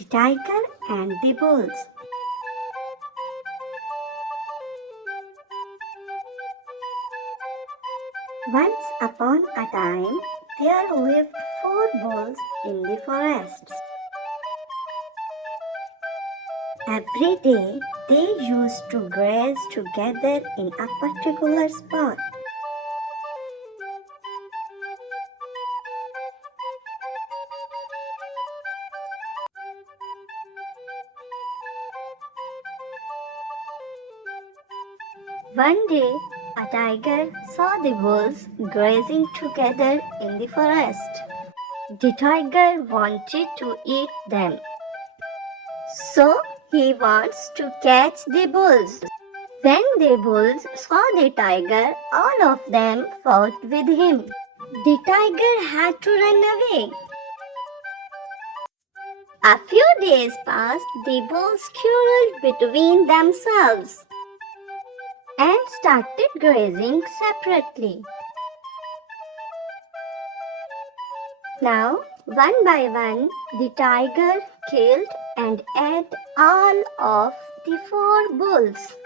The Tiger and the Bulls. Once upon a time, there lived 4 bulls in the forest. Every day, they used to graze together in a particular spot. One day, a tiger saw the bulls grazing together in the forest. The tiger wanted to eat them, so he wants to catch the bulls. When the bulls saw the tiger, all of them fought with him. The tiger had to run away. A few days passed, the bulls quarreled between themselves and started grazing separately. Now, one by one, the tiger killed and ate all of the 4 bulls.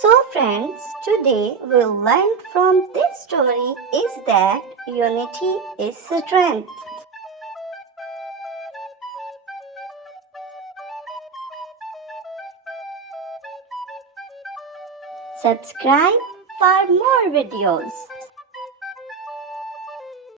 So friends, today we learned from this story is that unity is strength. Subscribe for more videos.